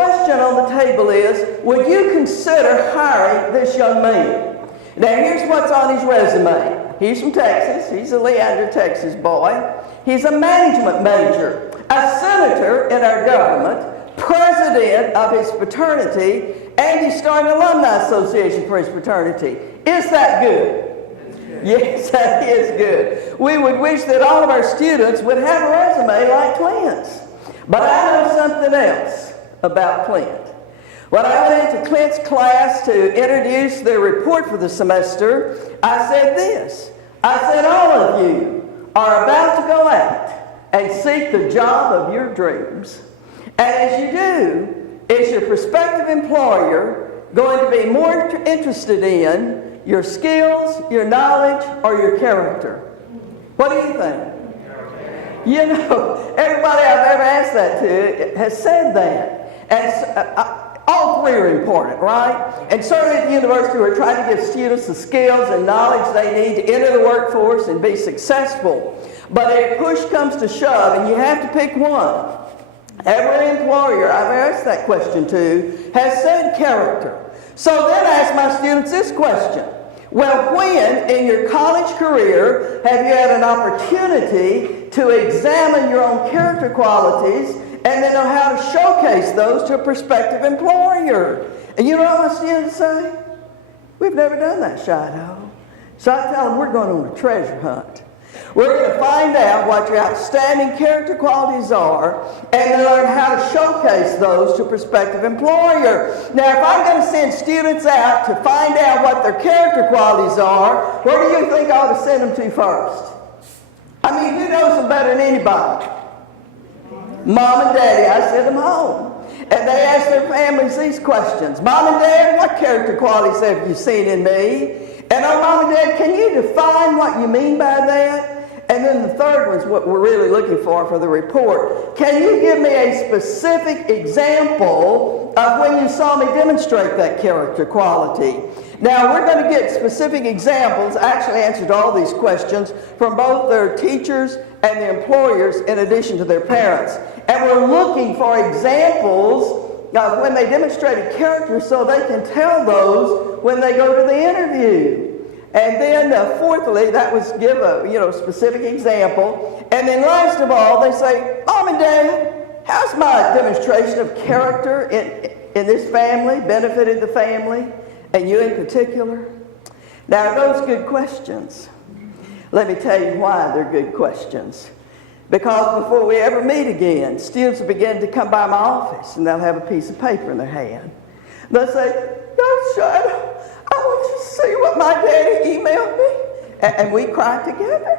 question on the table is, would you consider hiring this young man? Now here's what's on his resume. He's from Texas. He's a Leander, Texas boy. He's a management major, a senator in our government, president of his fraternity, and he's starting an alumni association for his fraternity. Is that good? Yes, that is good. We would wish that all of our students would have a resume like Clint's. But I know something else about Clint. When I went into Clint's class to introduce their report for the semester, I said this. I said, all of you are about to go out and seek the job of your dreams. And as you do, is your prospective employer going to be more interested in your skills, your knowledge, or your character? What do you think? You know, everybody I've ever asked that to has said that. And all three are important, right? And certainly at the university we're trying to give students the skills and knowledge they need to enter the workforce and be successful. But if push comes to shove and you have to pick one, every employer I've asked that question to has said character. So then I ask my students this question. Well, when in your college career have you had an opportunity to examine your own character qualities and then know how to showcase those to a prospective employer? And you know what my students say? We've never done that, Shido. So I tell them we're going on a treasure hunt. We're going to find out what your outstanding character qualities are and then learn how to showcase those to a prospective employer. Now, if I'm going to send students out to find out what their character qualities are, where do you think I ought to send them to first? I mean, who knows them better than anybody? Mom and Daddy. I send them home. And they ask their families these questions. Mom and Dad, what character qualities have you seen in me? And oh, Mom and Dad, can you define what you mean by that? And then the third one's what we're really looking for the report. Can you give me a specific example of when you saw me demonstrate that character quality? Now, we're going to get specific examples, actually answered all these questions, from both their teachers and the employers in addition to their parents. And we're looking for examples of when they demonstrated character so they can tell those when they go to the interview. And then fourthly, that was give a specific example. And then last of all, they say, Mom and Dad, how's my demonstration of character in this family benefited the family, and you in particular? Now, those good questions. Let me tell you why they're good questions. Because before we ever meet again, students will begin to come by my office and they'll have a piece of paper in their hand. They'll say, Dr. Shido, I want you to see what my daddy emailed me. And we cry together.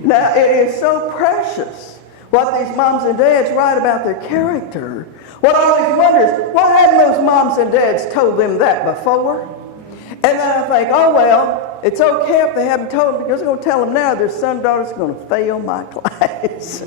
Now, it is so precious what these moms and dads write about their character. What I always wonder is, why hadn't those moms and dads told them that before? And then I think, oh, well, it's okay if they haven't told them, because they're going to tell them now their son and daughter's going to fail my class.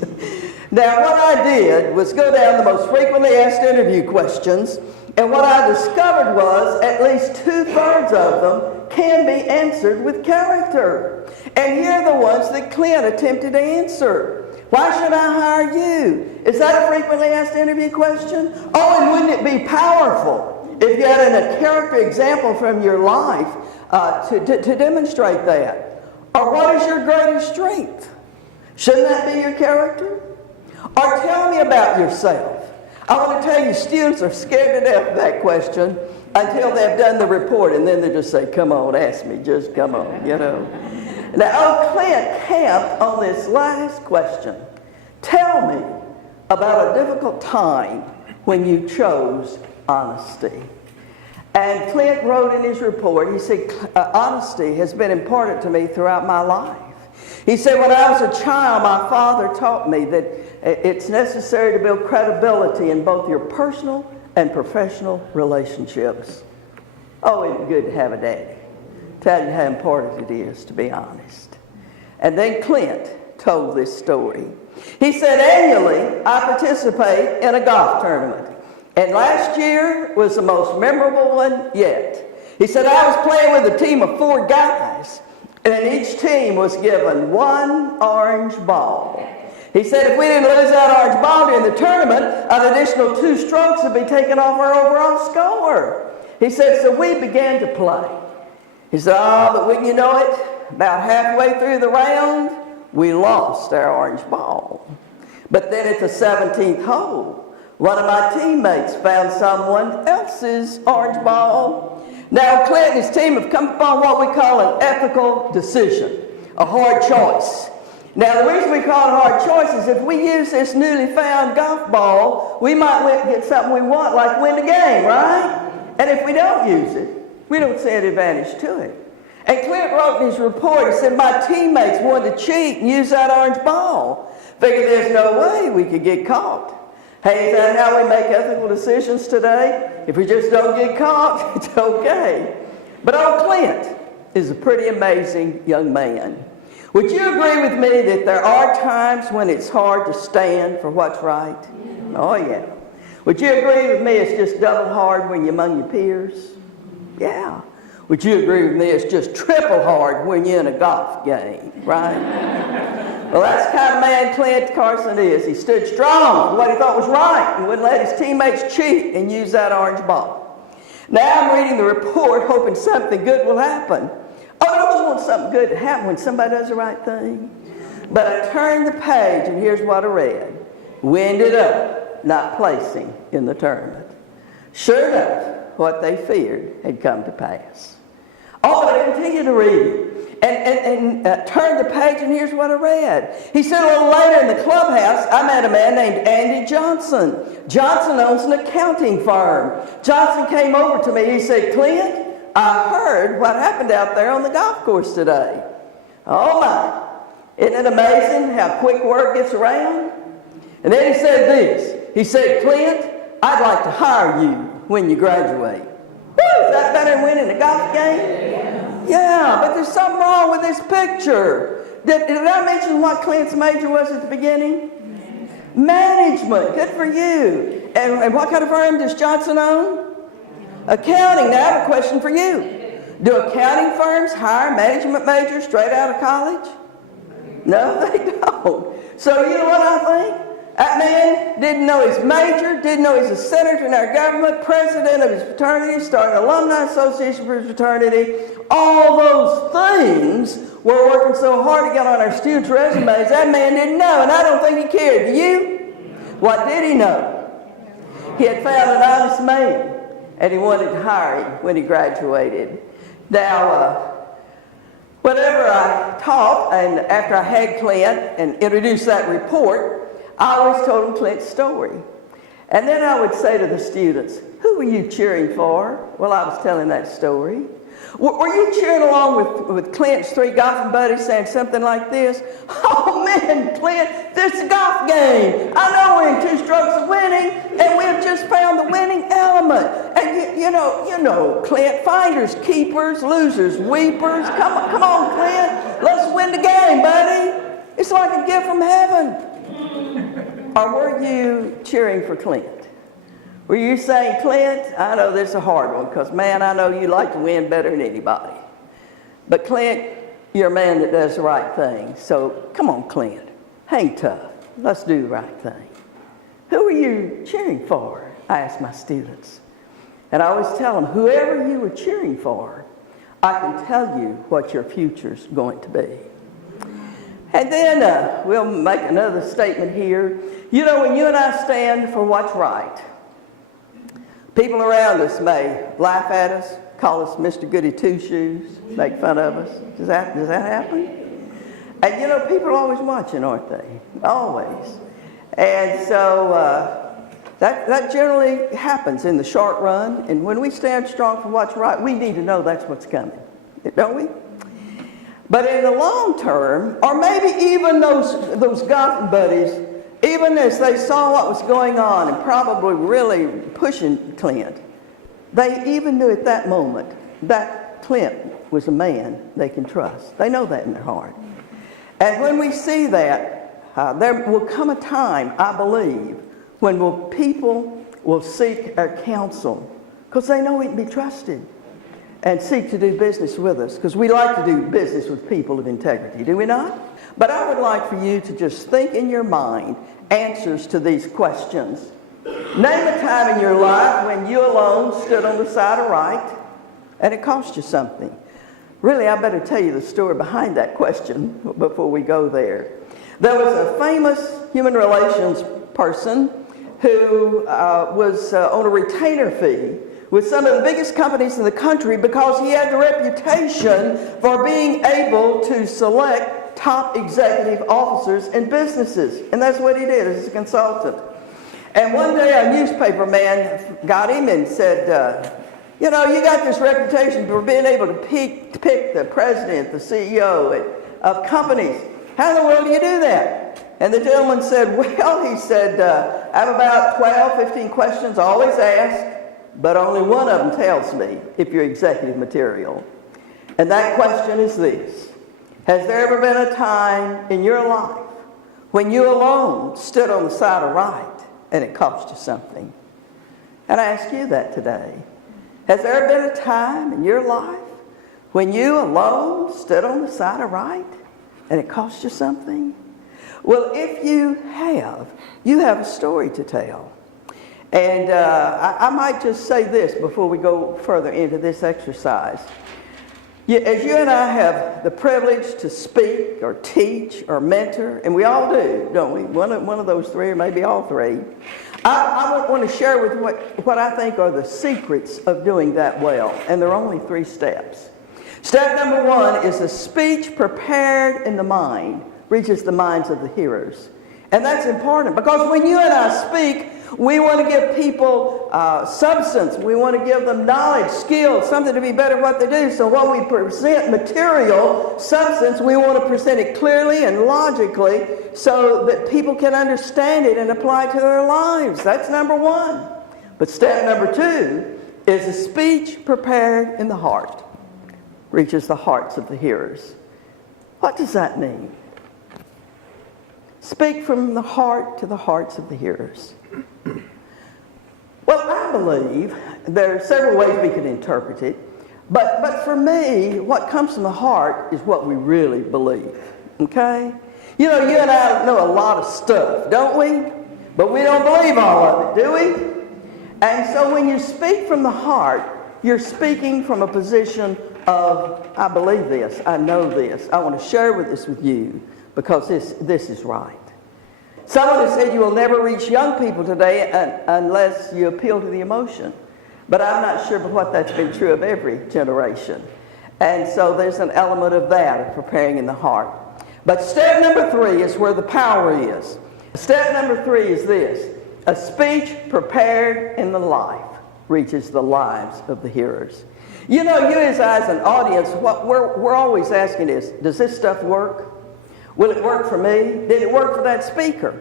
Now, what I did was go down the most frequently asked interview questions, and what I discovered was at least 2/3 of them can be answered with character. And here are the ones that Clint attempted to answer. Why should I hire you? Is that a frequently asked interview question? Oh, and wouldn't it be powerful if you had a character example from your life to demonstrate that? Or what is your greatest strength? Shouldn't that be your character? Or tell me about yourself. I want to tell you, students are scared to death of that question until they've done the report, and then they just say, come on, ask me, just come on, Now, Clint camped on this last question. Tell me about a difficult time when you chose honesty. And Clint wrote in his report, he said, honesty has been important to me throughout my life. He said, when I was a child, my father taught me that it's necessary to build credibility in both your personal and professional relationships. Oh, it's good to have a daddy. Tell you how important it is to be honest. And then Clint told this story. He said, annually, I participate in a golf tournament. And last year was the most memorable one yet. He said, I was playing with a team of 4 guys, and each team was given 1 orange ball. He said if we didn't lose that orange ball during the tournament, an additional 2 strokes would be taken off our overall score. He said, so we began to play. He said, oh, but wouldn't you know it, about halfway through the round, we lost our orange ball. But then at the 17th hole, one of my teammates found someone else's orange ball. Now, Clint and his team have come upon what we call an ethical decision, a hard choice. Now, the reason we call it a hard choice is if we use this newly found golf ball, we might get something we want, like win the game, right? And if we don't use it, we don't see any advantage to it. And Clint wrote in his report, he said, my teammates wanted to cheat and use that orange ball. Figured there's no way we could get caught. Hey, is that how we make ethical decisions today? If we just don't get caught, it's okay. But old Clint is a pretty amazing young man. Would you agree with me that there are times when it's hard to stand for what's right? Oh, yeah. Would you agree with me it's just double hard when you're among your peers? Yeah. Would you agree with me it's just triple hard when you're in a golf game, right? Well, that's the kind of man Clint Carson is. He stood strong for what he thought was right and wouldn't let his teammates cheat and use that orange ball. Now I'm reading the report hoping something good will happen. Oh, don't you want something good to happen when somebody does the right thing? But I turned the page and here's what I read. We ended up not placing in the tournament. Sure enough, what they feared had come to pass. Oh, but I continued to read and turned the page, and here's what I read. He said a little later in the clubhouse, I met a man named Andy Johnson. Johnson owns an accounting firm. Johnson came over to me. He said, Clint, I heard what happened out there on the golf course today. Oh, my. Isn't it amazing how quick word gets around? And then he said this. He said, Clint, I'd like to hire you when you graduate. Woo, is that better than winning a golf game? Yeah, but there's something wrong with this picture. Did I mention what Clint's major was at the beginning? Management. Good for you. And what kind of firm does Johnson own? Accounting. Now I have a question for you. Do accounting firms hire management majors straight out of college? No, they don't. So you know what I think? That man didn't know his major, didn't know he's a senator in our government, president of his fraternity, started an alumni association for his fraternity. All those things we're working so hard to get on our students' resumes, that man didn't know, and I don't think he cared. Do you? What did he know? He had found an honest man, and he wanted to hire him when he graduated. Now, whenever I taught, and after I had Clint and introduced that report, I always told them Clint's story. And then I would say to the students, who were you cheering for? Well, I was telling that story. Were you cheering along with Clint's 3 golfing buddies saying something like this? Oh man, Clint, this is a golf game. I know we're in 2 strokes of winning, and we've just found the winning element. And you know, Clint, finders, keepers, losers, weepers. Come on, Clint, let's win the game, buddy. It's like a gift from heaven. Or were you cheering for Clint? Were you saying, Clint, I know this is a hard one because, man, I know you like to win better than anybody. But, Clint, you're a man that does the right thing. So, come on, Clint, hang tough. Let's do the right thing. Who are you cheering for? I ask my students. And I always tell them, whoever you were cheering for, I can tell you what your future's going to be. And then we'll make another statement here. You know, when you and I stand for what's right, people around us may laugh at us, call us Mr. Goody Two-Shoes, make fun of us. Does that happen? And you know, people are always watching, aren't they? Always. And so that generally happens in the short run. And when we stand strong for what's right, we need to know that's what's coming, don't we? But in the long term, or maybe even those golfing buddies, even as they saw what was going on and probably really pushing Clint, they even knew at that moment that Clint was a man they can trust. They know that in their heart. And when we see that, there will come a time, I believe, when people will seek our counsel because they know we can be trusted. and seek to do business with us, because we like to do business with people of integrity, do we not? But I would like for you to just think in your mind answers to these questions. Name a time in your life when you alone stood on the side of right and it cost you something. Really, I better tell you the story behind that question before we go there. There was a famous human relations person who was on a retainer fee with some of the biggest companies in the country because he had the reputation for being able to select top executive officers in businesses. And that's what he did as a consultant. And one day a newspaper man got him and said, you know, you got this reputation for being able to pick the president, the CEO of companies. How in the world do you do that? And the gentleman said, well, he said, I have about 12, 15 questions I always ask, but only one of them tells me if you're executive material. And that question is this: has there ever been a time in your life when you alone stood on the side of right and it cost you something? And I ask you that today. Has there ever been a time in your life when you alone stood on the side of right and it cost you something? Well, if you have a story to tell. And I might just say this before we go further into this exercise. As you and I have the privilege to speak or teach or mentor, and we all do, don't we? One of those three, or maybe all three. I want to share with what I think are the secrets of doing that well. And there are only 3 steps. Step number 1 is a speech prepared in the mind reaches the minds of the hearers. And that's important because when you and I speak, we want to give people substance. We want to give them knowledge, skill, something to be better at what they do. So when we present material, substance, we want to present it clearly and logically so that people can understand it and apply it to their lives. That's number 1. But step number 2 is a speech prepared in the heart reaches the hearts of the hearers. What does that mean? Speak from the heart to the hearts of the hearers. Well, I believe there are several ways we can interpret it, but for me, what comes from the heart is what we really believe, okay? You know, you and I know a lot of stuff, don't we? But we don't believe all of it, do we? And so when you speak from the heart, you're speaking from a position of, I believe this, I know this, I want to share this with you because this is right. Someone has said you will never reach young people today unless you appeal to the emotion. But I'm not sure but what that's been true of every generation. And so there's an element of that, of preparing in the heart. But step number 3 is where the power is. Step number 3 is this: a speech prepared in the life reaches the lives of the hearers. You know, you as an audience, what we're always asking is, does this stuff work? Will it work for me? Did it work for that speaker?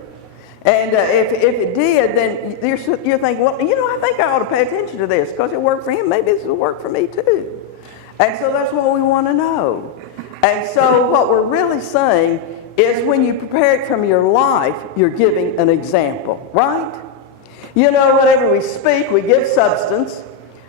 And if it did, then you're thinking, well, you know, I think I ought to pay attention to this because it worked for him. Maybe this will work for me too. And so that's what we want to know. And so what we're really saying is when you prepare it from your life, you're giving an example, right? You know, whenever we speak, we give substance,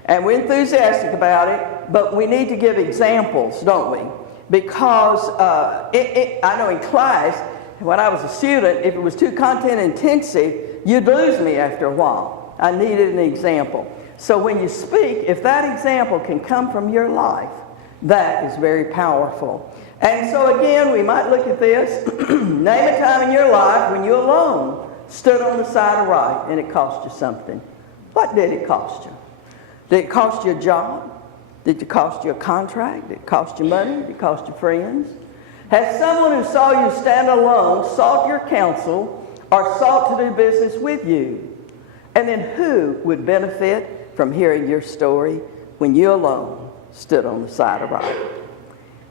and we're enthusiastic about it, but we need to give examples, don't we? Because I know in class, when I was a student, if it was too content intensive, you'd lose me after a while. I needed an example. So when you speak, if that example can come from your life, that is very powerful. And so again, we might look at this. Name a time in your life when you alone stood on the side of right and it cost you something. What did it cost you? Did it cost you a job? Did it cost you a contract? Did it cost you money? Did it cost you friends? Has someone who saw you stand alone sought your counsel or sought to do business with you? And then who would benefit from hearing your story when you alone stood on the side of right?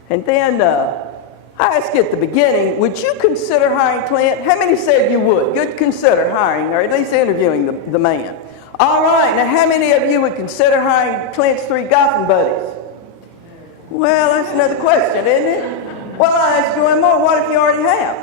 And then I asked you at the beginning, would you consider hiring Clint? How many said you would? Good, consider hiring, or at least interviewing the man. All right, now how many of you would consider hiring Clint's 3 golfing buddies? Well, that's another question, isn't it? Well, I ask you one more. What if you already have?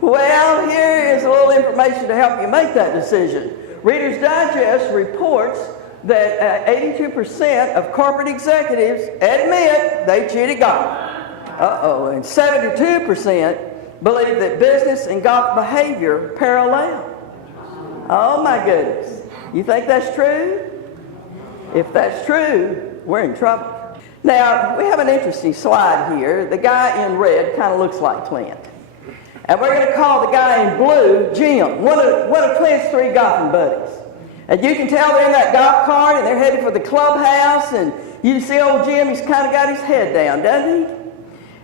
Well, here is a little information to help you make that decision. Reader's Digest reports that 82% of corporate executives admit they cheated golf. And 72% believe that business and golf behavior parallel. Oh my goodness. You think that's true? If that's true, we're in trouble. Now, we have an interesting slide here. The guy in red kind of looks like Clint. And we're going to call the guy in blue Jim, one of Clint's 3 golfing buddies. And you can tell they're in that golf cart and they're headed for the clubhouse, and you see old Jim, he's kind of got his head down, doesn't he?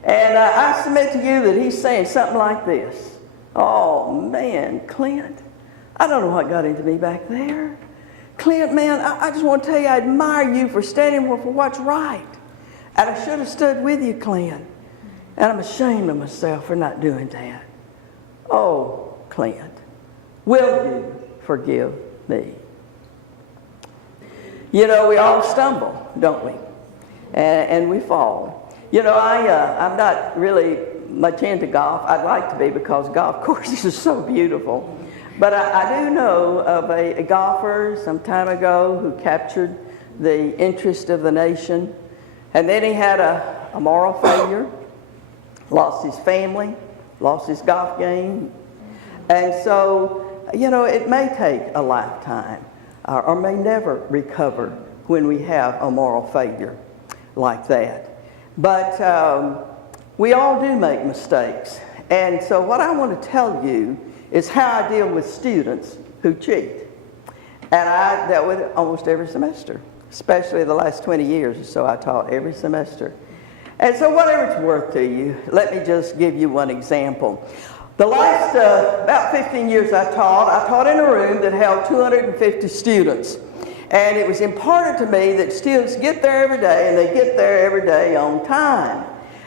And I submit to you that he's saying something like this. Oh man, Clint, I don't know what got into me back there. Clint, man, I just want to tell you I admire you for standing for what's right. And I should have stood with you, Clint. And I'm ashamed of myself for not doing that. Oh, Clint, will you forgive me? You know, we all stumble, don't we? And we fall. You know, I'm not really much into golf. I'd like to be because golf courses are so beautiful. But I do know of a golfer some time ago who captured the interest of the nation. And then he had a moral failure, lost his family, lost his golf game. And so, you know, it may take a lifetime or may never recover when we have a moral failure like that. But we all do make mistakes. And so what I want to tell you is how I deal with students who cheat. And I dealt with it almost every semester, especially the last 20 years or so I taught every semester. And so whatever it's worth to you, let me just give you one example. The last about 15 years I taught in a room that held 250 students. And it was important to me that students get there every day, and they get there every day on time.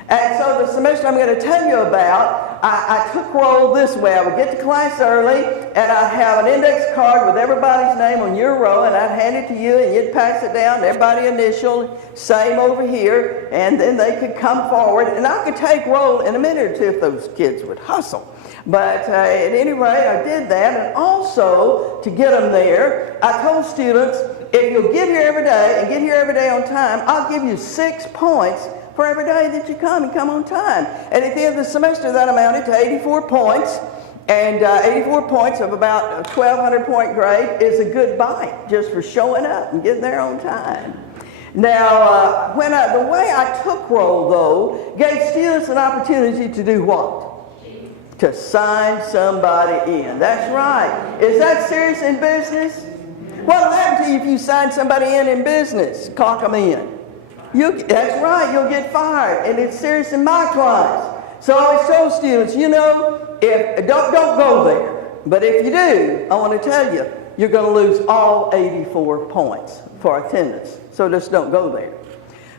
And so the semester I'm going to tell you about, I took roll this way. I would get to class early, and I'd have an index card with everybody's name on your row, and I'd hand it to you, and you'd pass it down, everybody initial, same over here, and then they could come forward, and I could take roll in a minute or two if those kids would hustle. But at any rate, I did that, and also, to get them there, I told students, if you'll get here every day and get here every day on time, I'll give you 6 points for every day that you come and come on time. And at the end of the semester, that amounted to 84 points. And 84 points of about a 1,200 point grade is a good bite just for showing up and getting there on time. Now, the way I took roll, though, gave students an opportunity to do what? To sign somebody in. That's right. Is that serious in business? What'll happen to you if you sign somebody in business? Clock them in. That's right, you'll get fired, and it's serious in my class. So I always told students, you know, don't go there. But if you do, I want to tell you, you're going to lose all 84 points for attendance. So just don't go there.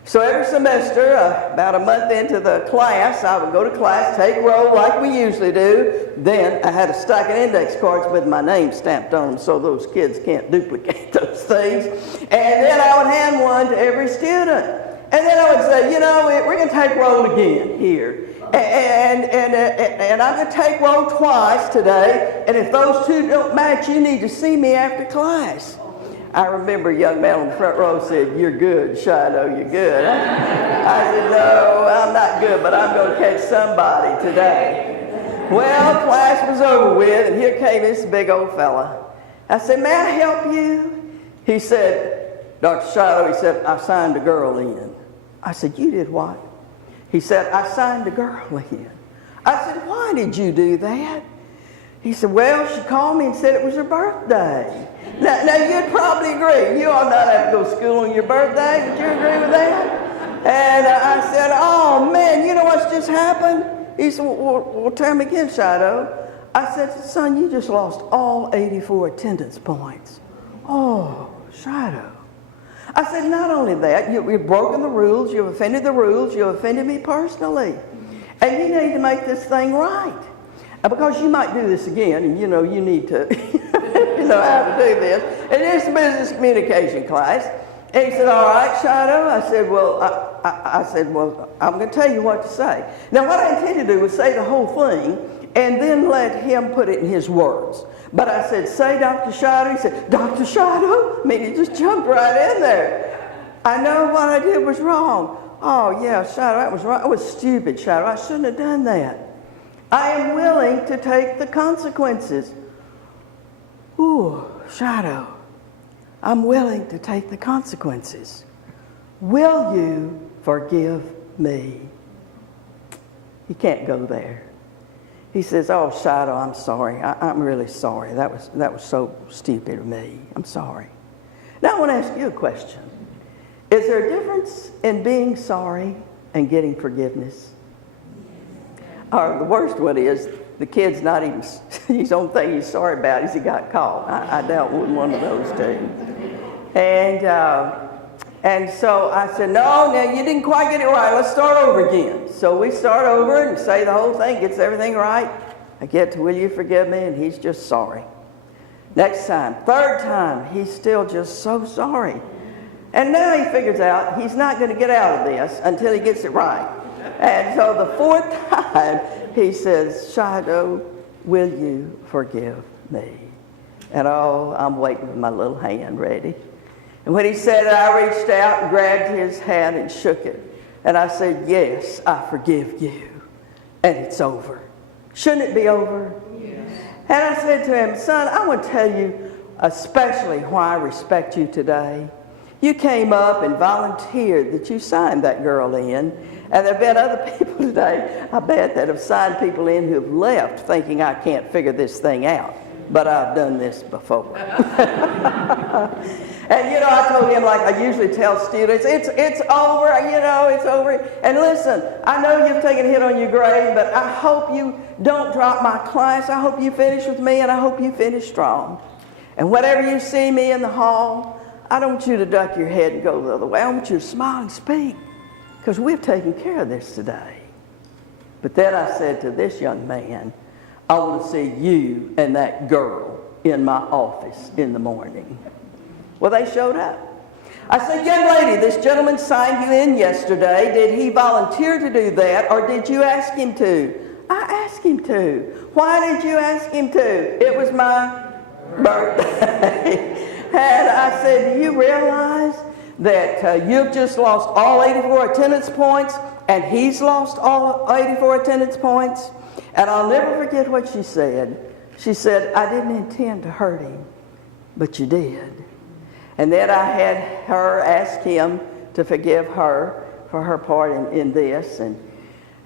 So every semester, about a month into the class, I would go to class, take roll like we usually do. Then I had a stack of index cards with my name stamped on them so those kids can't duplicate those things. And then I would hand one to every student. And then I would say, you know, we're going to take roll again here. And I'm going to take roll twice today. And if those two don't match, you need to see me after class. I remember a young man on the front row said, "You're good, Shiloh, you're good." I said, "No, I'm not good, but I'm going to catch somebody today." Well, class was over with, and here came this big old fella. I said, "May I help you?" He said, "Dr. Shiloh," he said, "I signed a girl in." I said, "You did what?" He said, "I signed a girl in." I said, "Why did you do that?" He said, "Well, she called me and said it was her birthday." Now you'd probably agree. You ought not have to go to school on your birthday. Would you agree with that? And I said, "Oh, man, you know what's just happened?" He said, well, tell me again, Shiloh. I said, "Son, you just lost all 84 attendance points." "Oh, Shiloh." I said, "Not only that, you've broken the rules, you've offended the rules, you've offended me personally. And you need to make this thing right. Because you might do this again, and you know you need to you know how to do this." And it's a business communication class. And he said, "All right, Shiloh." I said, "Well, I'm going to tell you what to say." Now, what I intended to do was say the whole thing and then let him put it in his words. But I said, say Dr. Shido. He said, Dr. Shido? I mean, he just jumped right in there. I know what I did was wrong. Oh, yeah, Shido, that was wrong. I was stupid, Shido. I shouldn't have done that. I am willing to take the consequences. Ooh, Shido, I'm willing to take the consequences. Will you forgive me? He can't go there. He says, oh, Shido, I'm sorry. I'm really sorry. That was so stupid of me. I'm sorry. Now I want to ask you a question. Is there a difference in being sorry and getting forgiveness? Or the worst one is the kid's not even, his only thing he's sorry about is he got caught. I dealt with one of those two. And so I said, no, you didn't quite get it right. Let's start over again. So we start over and say the whole thing, gets everything right. I get to, will you forgive me? And he's just sorry. Next time, third time, he's still just so sorry. And now he figures out he's not going to get out of this until he gets it right. And so the fourth time, he says, Shido, will you forgive me? And oh, I'm waiting with my little hand ready. And when he said it, I reached out and grabbed his hand and shook it. And I said, yes, I forgive you. And it's over. Shouldn't it be over? Yes. And I said to him, son, I want to tell you especially why I respect you today. You came up and volunteered that you signed that girl in. And there have been other people today, I bet, that have signed people in who have left thinking I can't figure this thing out. But I've done this before. And I told him, like I usually tell students, it's over, it's over. And listen, I know you've taken a hit on your grade, but I hope you don't drop my class. I hope you finish with me, and I hope you finish strong. And whenever you see me in the hall, I don't want you to duck your head and go the other way. I want you to smile and speak, because we've taken care of this today. But then I said to this young man, I want to see you and that girl in my office in the morning. Well, they showed up. I said, young lady, this gentleman signed you in yesterday. Did he volunteer to do that, or did you ask him to? I asked him to. Why did you ask him to? It was my birthday. And I said, do you realize that you've just lost all 84 attendance points, and he's lost all 84 attendance points? And I'll never forget what she said. She said, I didn't intend to hurt him, but you did. And then I had her ask him to forgive her for her part in this. And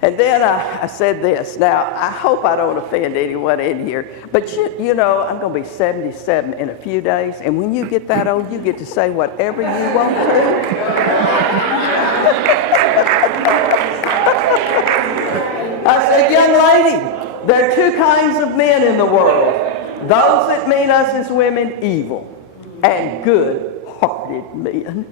then I said this. Now, I hope I don't offend anyone in here, but I'm going to be 77 in a few days, and when you get that old, you get to say whatever you want to. I said, young lady, there are two kinds of men in the world. Those that mean us as women evil, and good-hearted men.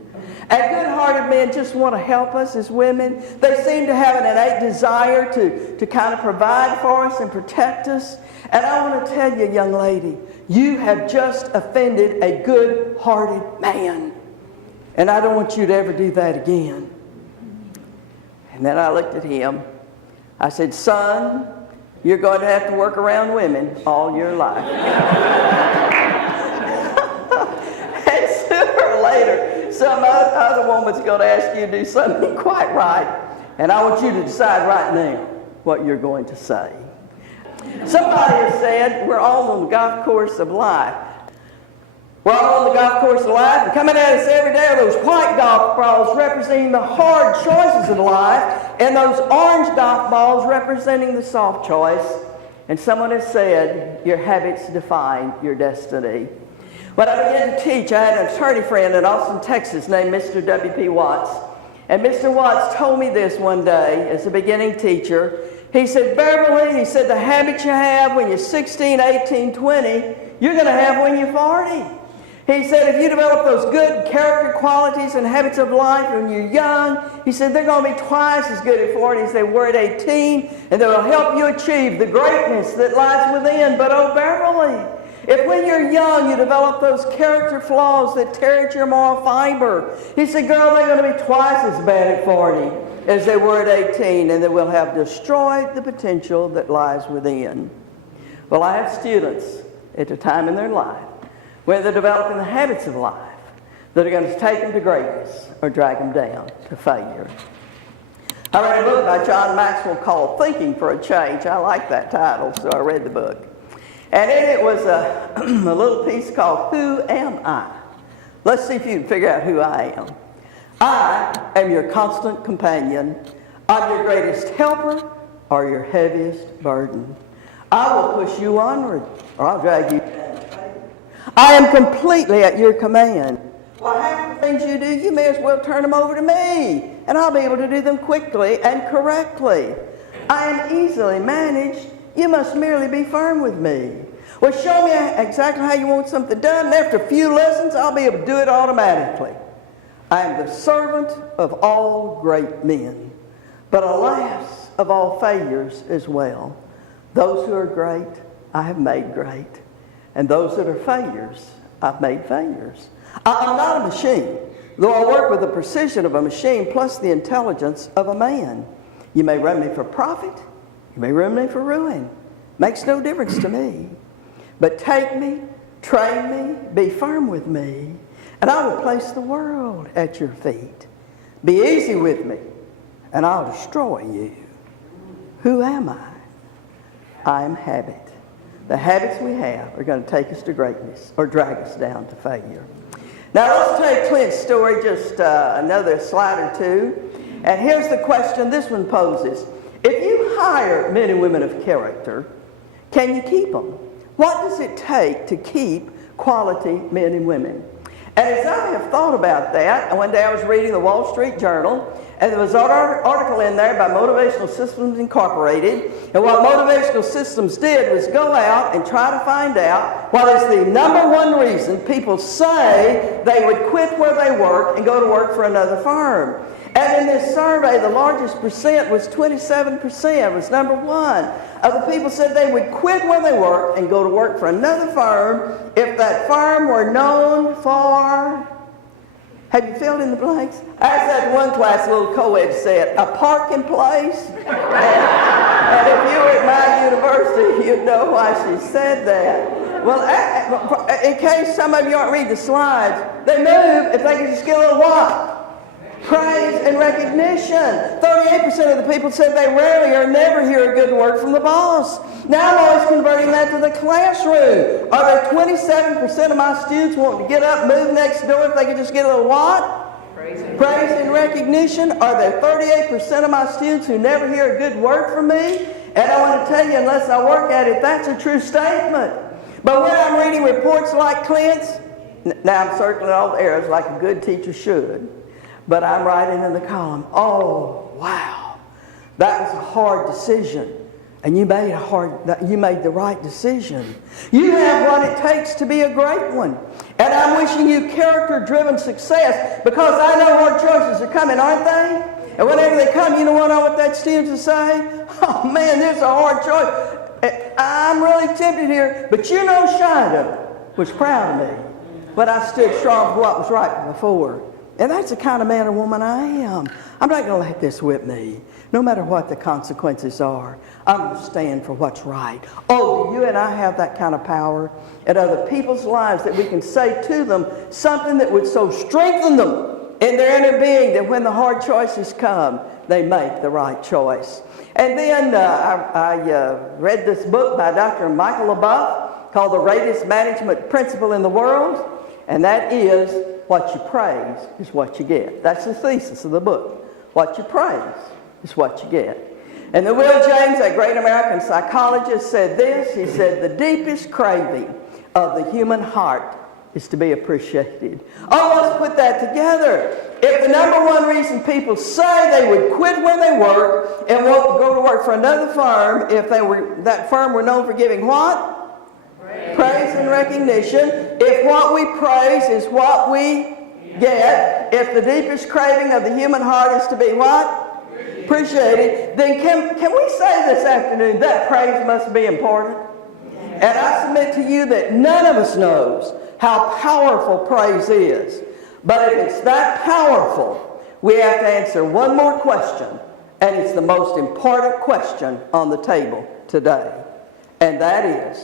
And good-hearted men just want to help us as women. They seem to have an innate desire to kind of provide for us and protect us. And I want to tell you, young lady, you have just offended a good-hearted man. And I don't want you to ever do that again. And then I looked at him. I said, son, you're going to have to work around women all your life. And sooner or later, some other woman's going to ask you to do something quite right. And I want you to decide right now what you're going to say. Somebody has said we're all on the golf course of life. We're all on the golf course of life, and coming at us every day are those white golf balls representing the hard choices of life, and those orange golf balls representing the soft choice. And someone has said, your habits define your destiny. When I began to teach, I had an attorney friend in Austin, Texas named Mr. W.P. Watts. And Mr. Watts told me this one day as a beginning teacher. He said, Beverly, he said, the habits you have when you're 16, 18, 20, you're going to have when you're 40. He said, if you develop those good character qualities and habits of life when you're young, he said, they're going to be twice as good at 40 as they were at 18, and they will help you achieve the greatness that lies within. But oh, Beverly, If when you're young you develop those character flaws that tear at your moral fiber, he said, girl, they're going to be twice as bad at 40 as they were at 18, and they will have destroyed the potential that lies within. Well, I have students at a time in their life where they're developing the habits of life that are going to take them to greatness or drag them down to failure. I read a book by John Maxwell called Thinking for a Change. I like that title, so I read the book. And in it was a little piece called Who Am I? Let's see if you can figure out who I am. I am your constant companion. I'm your greatest helper or your heaviest burden. I will push you onward or I'll drag you down. I am completely at your command. Well, half the things you do, you may as well turn them over to me, and I'll be able to do them quickly and correctly. I am easily managed. You must merely be firm with me. Well, show me exactly how you want something done, and after a few lessons, I'll be able to do it automatically. I am the servant of all great men, but alas, of all failures as well. Those who are great, I have made great, and those that are failures, I've made failures. I'm not a machine, though I work with the precision of a machine plus the intelligence of a man. You may run me for profit, you may run me for ruin. Makes no difference to me. But take me, train me, be firm with me, and I will place the world at your feet. Be easy with me, and I'll destroy you. Who am I? I am habit. The habits we have are going to take us to greatness or drag us down to failure. Now let's take Clint's story just another slide or two. And here's the question this one poses. If you hire men and women of character, can you keep them? What does it take to keep quality men and women? And as I have thought about that, one day I was reading the Wall Street Journal, and there was an article in there by Motivational Systems Incorporated. And what Motivational Systems did was go out and try to find out what is the number one reason people say they would quit where they work and go to work for another firm. And in this survey, the largest percent was 27%, was number one. Of the people said they would quit where they work and go to work for another firm if that firm were known for, have you filled in the blanks? I asked that one class, a little co-ed said, a parking place. And if you were at my university, you'd know why she said that. Well, in case some of you aren't reading the slides, they move if they can just get a little what? Praise and recognition. 38% of the people said they rarely or never hear a good word from the boss. Now I'm always converting that to the classroom. Are there 27% of my students wanting to get up, move next door if they could just get a little what? Praise and recognition. Are there 38% of my students who never hear a good word from me? And I want to tell you, unless I work at it, that's a true statement. But when I'm reading reports like Clint's, now I'm circling all the errors like a good teacher should. But I'm writing in the column, oh, wow, that was a hard decision. And you made the right decision. You have what it takes to be a great one. And I'm wishing you character-driven success because I know hard choices are coming, aren't they? And whenever they come, you know what I want that student to say? Oh, man, this is a hard choice. I'm really tempted here. But you know Shida was proud of me. But I stood strong for what was right before. And that's the kind of man or woman I am. I'm not going to let this whip me, no matter what the consequences are. I'm going to stand for what's right. Oh, do you and I have that kind of power in other people's lives that we can say to them something that would so strengthen them in their inner being that when the hard choices come, they make the right choice. And then I read this book by Dr. Michael LaBeouf called The Greatest Management Principle in the World, and that is, what you praise is what you get. That's the thesis of the book. What you praise is what you get. And then Will James, that great American psychologist, said this. He said, the deepest craving of the human heart is to be appreciated. Oh, let's put that together. If the number one reason people say they would quit where they work and won't go to work for another firm if that firm were known for giving what? Praise and recognition. If what we praise is what we get, if the deepest craving of the human heart is to be what? Appreciated, then can we say this afternoon that praise must be important? And I submit to you that none of us knows how powerful praise is. But if it's that powerful, we have to answer one more question, and it's the most important question on the table today. And that is,